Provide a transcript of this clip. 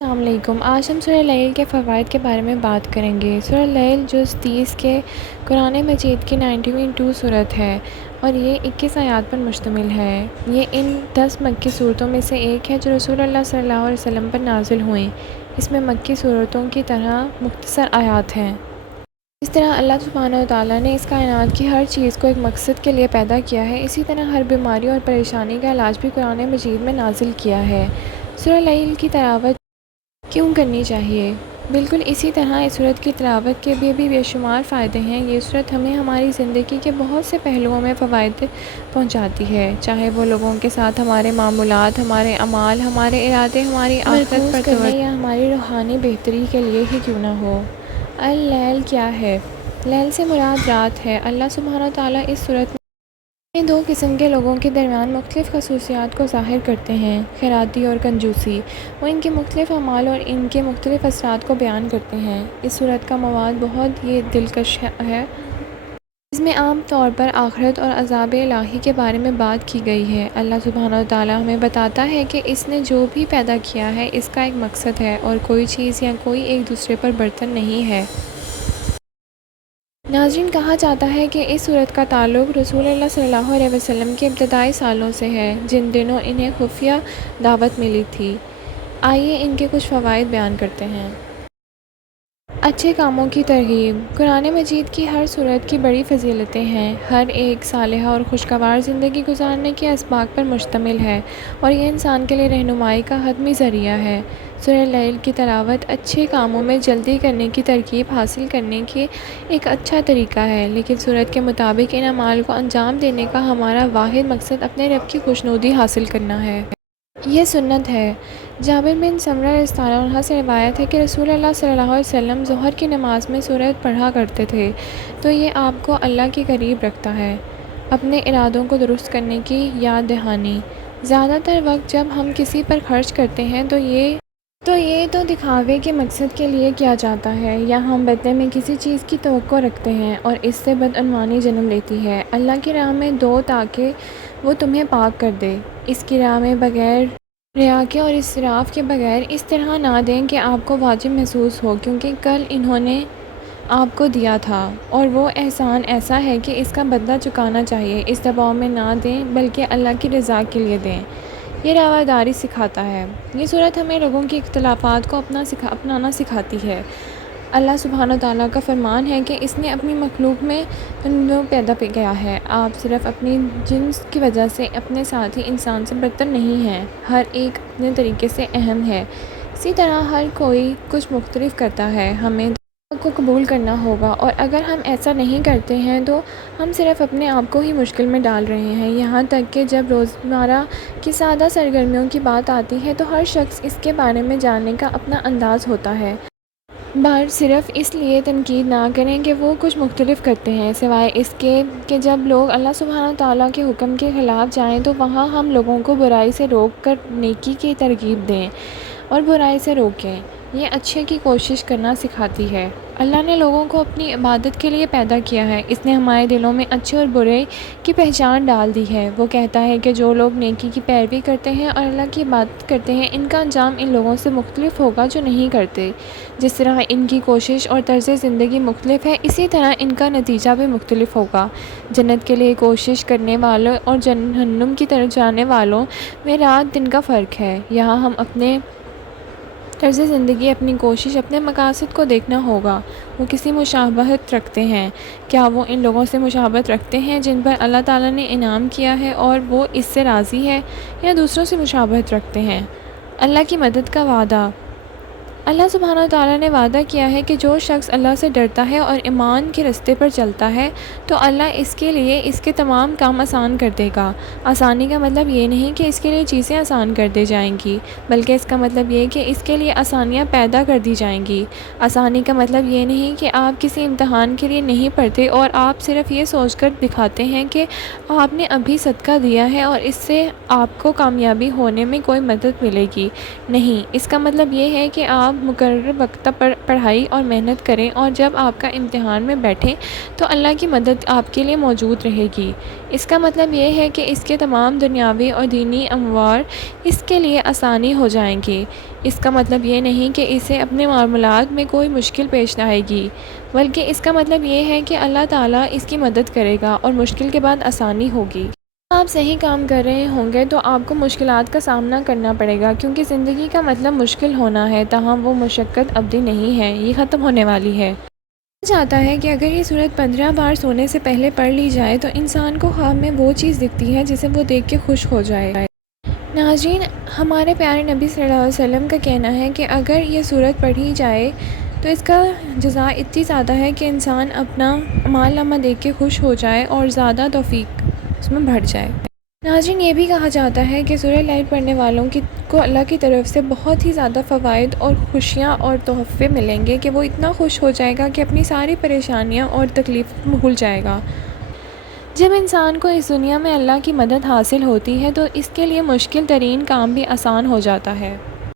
السلام علیکم۔ آج ہم سورہ لیل کے فوائد کے بارے میں بات کریں گے۔ سورہ لیل جز 30 کے قرآن مجید کی 92 سورت ہے اور یہ 21 آیات پر مشتمل ہے۔ یہ ان 10 مکی صورتوں میں سے ایک ہے جو رسول اللہ صلی اللہ علیہ وسلم پر نازل ہوئیں۔ اس میں مکی صورتوں کی طرح مختصر آیات ہیں۔ اس طرح اللہ سبحانہ وتعالیٰ نے اس کائنات کی ہر چیز کو ایک مقصد کے لیے پیدا کیا ہے، اسی طرح ہر بیماری اور پریشانی کا علاج بھی قرآن مجید میں نازل کیا ہے۔ سورہ لیل کی تلاوت کیوں کرنی چاہیے؟ بالکل اسی طرح اس سورت کی تلاوت کے بھی بے شمار فائدے ہیں۔ یہ سورت ہمیں ہماری زندگی کے بہت سے پہلوؤں میں فوائد پہنچاتی ہے، چاہے وہ لوگوں کے ساتھ ہمارے معاملات، ہمارے اعمال، ہمارے ارادے، ہماری آخرت پر توجہ یا ہماری روحانی بہتری کے لیے ہی کیوں نہ ہو۔ اللیل کیا ہے؟ لیل سے مراد رات ہے۔ اللہ سبحانہ تعالیٰ اس سورت میں دو قسم کے لوگوں کے درمیان مختلف خصوصیات کو ظاہر کرتے ہیں، خیراتی اور کنجوسی۔ وہ ان کے مختلف اعمال اور ان کے مختلف اثرات کو بیان کرتے ہیں۔ اس سورت کا مواد بہت ہی دلکش ہے۔ اس میں عام طور پر آخرت اور عذاب الہی کے بارے میں بات کی گئی ہے۔ اللہ سبحانہ وتعالیٰ ہمیں بتاتا ہے کہ اس نے جو بھی پیدا کیا ہے اس کا ایک مقصد ہے اور کوئی چیز یا کوئی ایک دوسرے پر برتر نہیں ہے۔ ناظرین، کہا جاتا ہے کہ اس سورت کا تعلق رسول اللہ صلی اللہ علیہ وسلم کے ابتدائی سالوں سے ہے، جن دنوں انہیں خفیہ دعوت ملی تھی۔ آئیے ان کے کچھ فوائد بیان کرتے ہیں۔ اچھے کاموں کی ترغیب۔ قرآن مجید کی ہر سورت کی بڑی فضیلتیں ہیں۔ ہر ایک صالحہ اور خوشگوار زندگی گزارنے کے اسباق پر مشتمل ہے اور یہ انسان کے لیے رہنمائی کا حتمی ذریعہ ہے۔ سورہ لیل کی تلاوت اچھے کاموں میں جلدی کرنے کی ترغیب حاصل کرنے کی ایک اچھا طریقہ ہے، لیکن سورت کے مطابق ان اعمال کو انجام دینے کا ہمارا واحد مقصد اپنے رب کی خوشنودی حاصل کرنا ہے۔ یہ سنت ہے۔ جابر بن سمرہ رضی اللہ عنہ سے روایت ہے کہ رسول اللہ صلی اللہ علیہ وسلم ظہر کی نماز میں سورت پڑھا کرتے تھے، تو یہ آپ کو اللہ کے قریب رکھتا ہے۔ اپنے ارادوں کو درست کرنے کی یاد دہانی۔ زیادہ تر وقت جب ہم کسی پر خرچ کرتے ہیں تو یہ دکھاوے کے مقصد کے لیے کیا جاتا ہے، یا ہم بدلے میں کسی چیز کی توقع رکھتے ہیں اور اس سے بدعنوانی جنم لیتی ہے۔ اللہ کی راہ میں دو تاکہ وہ تمہیں پاک کر دے۔ اس کی راہ میں بغیر ریا کے اور اسراف کے بغیر اس طرح نہ دیں کہ آپ کو واجب محسوس ہو، کیونکہ کل انہوں نے آپ کو دیا تھا اور وہ احسان ایسا ہے کہ اس کا بدلہ چکانا چاہیے۔ اس دباؤ میں نہ دیں بلکہ اللہ کی رضا کے لیے دیں۔ یہ رواداری سکھاتا ہے۔ یہ سورت ہمیں لوگوں کی اختلافات کو اپنانا سکھاتی ہے۔ اللہ سبحانہ تعالیٰ کا فرمان ہے کہ اس نے اپنی مخلوق میں تنوع پیدا کیا ہے۔ آپ صرف اپنی جنس کی وجہ سے اپنے ساتھی انسان سے برتر نہیں ہیں۔ ہر ایک اپنے طریقے سے اہم ہے، اسی طرح ہر کوئی کچھ مختلف کرتا ہے۔ ہمیں حق کو قبول کرنا ہوگا، اور اگر ہم ایسا نہیں کرتے ہیں تو ہم صرف اپنے آپ کو ہی مشکل میں ڈال رہے ہیں۔ یہاں تک کہ جب روزمرہ کی سادہ سرگرمیوں کی بات آتی ہے تو ہر شخص اس کے بارے میں جاننے کا اپنا انداز ہوتا ہے۔ بار صرف اس لیے تنقید نہ کریں کہ وہ کچھ مختلف کرتے ہیں، سوائے اس کے کہ جب لوگ اللہ سبحانہ تعالیٰ کے حکم کے خلاف جائیں تو وہاں ہم لوگوں کو برائی سے روک کر نیکی کی ترغیب دیں اور برائی سے روکیں۔ یہ اچھے کی کوشش کرنا سکھاتی ہے۔ اللہ نے لوگوں کو اپنی عبادت کے لیے پیدا کیا ہے۔ اس نے ہمارے دلوں میں اچھے اور برے کی پہچان ڈال دی ہے۔ وہ کہتا ہے کہ جو لوگ نیکی کی پیروی کرتے ہیں اور اللہ کی عبادت کرتے ہیں، ان کا انجام ان لوگوں سے مختلف ہوگا جو نہیں کرتے۔ جس طرح ان کی کوشش اور طرز زندگی مختلف ہے، اسی طرح ان کا نتیجہ بھی مختلف ہوگا۔ جنت کے لیے کوشش کرنے والوں اور جہنم کی طرف جانے والوں میں رات دن کا فرق ہے۔ یہاں ہم اپنے طرز زندگی، اپنی کوشش، اپنے مقاصد کو دیکھنا ہوگا۔ وہ کسی مشابہت رکھتے ہیں؟ کیا وہ ان لوگوں سے مشابہت رکھتے ہیں جن پر اللہ تعالیٰ نے انعام کیا ہے اور وہ اس سے راضی ہے، یا دوسروں سے مشابہت رکھتے ہیں؟ اللہ کی مدد کا وعدہ۔ اللہ سبحانہ تعالیٰ نے وعدہ کیا ہے کہ جو شخص اللہ سے ڈرتا ہے اور ایمان کے راستے پر چلتا ہے تو اللہ اس کے لیے اس کے تمام کام آسان کر دے گا۔ آسانی کا مطلب یہ نہیں کہ اس کے لیے چیزیں آسان کر دی جائیں گی، بلکہ اس کا مطلب یہ کہ اس کے لیے آسانیاں پیدا کر دی جائیں گی۔ آسانی کا مطلب یہ نہیں کہ آپ کسی امتحان کے لیے نہیں پڑھتے اور آپ صرف یہ سوچ کر دکھاتے ہیں کہ آپ نے ابھی صدقہ دیا ہے اور اس سے آپ کو کامیابی ہونے میں کوئی مدد ملے گی۔ نہیں، اس کا مطلب یہ ہے کہ آپ مقرر وقت پر پڑھائی اور محنت کریں، اور جب آپ کا امتحان میں بیٹھیں تو اللہ کی مدد آپ کے لیے موجود رہے گی۔ اس کا مطلب یہ ہے کہ اس کے تمام دنیاوی اور دینی امور اس کے لیے آسانی ہو جائیں گی۔ اس کا مطلب یہ نہیں کہ اسے اپنے معاملات میں کوئی مشکل پیش آئے گی، بلکہ اس کا مطلب یہ ہے کہ اللہ تعالیٰ اس کی مدد کرے گا اور مشکل کے بعد آسانی ہوگی۔ آپ صحیح کام کر رہے ہوں گے تو آپ کو مشکلات کا سامنا کرنا پڑے گا، کیونکہ زندگی کا مطلب مشکل ہونا ہے، تاہم وہ مشقت ابدی نہیں ہے، یہ ختم ہونے والی ہے۔ کہا جاتا ہے کہ اگر یہ سورت 15 بار سونے سے پہلے پڑھ لی جائے تو انسان کو خواب میں وہ چیز دکھتی ہے جسے وہ دیکھ کے خوش ہو جائے۔ ناظرین، ہمارے پیارے نبی صلی اللہ علیہ وسلم کا کہنا ہے کہ اگر یہ سورت پڑھی جائے تو اس کا جزا اتنی زیادہ ہے کہ انسان اپنا اعمال نامہ دیکھ کے خوش ہو جائے اور زیادہ توفیق اس میں بڑھ جائے۔ ناظرین، یہ بھی کہا جاتا ہے کہ سورہ لیل پڑھنے والوں کو اللہ کی طرف سے بہت ہی زیادہ فوائد اور خوشیاں اور تحفے ملیں گے کہ وہ اتنا خوش ہو جائے گا کہ اپنی ساری پریشانیاں اور تکلیف بھول جائے گا۔ جب انسان کو اس دنیا میں اللہ کی مدد حاصل ہوتی ہے تو اس کے لیے مشکل ترین کام بھی آسان ہو جاتا ہے۔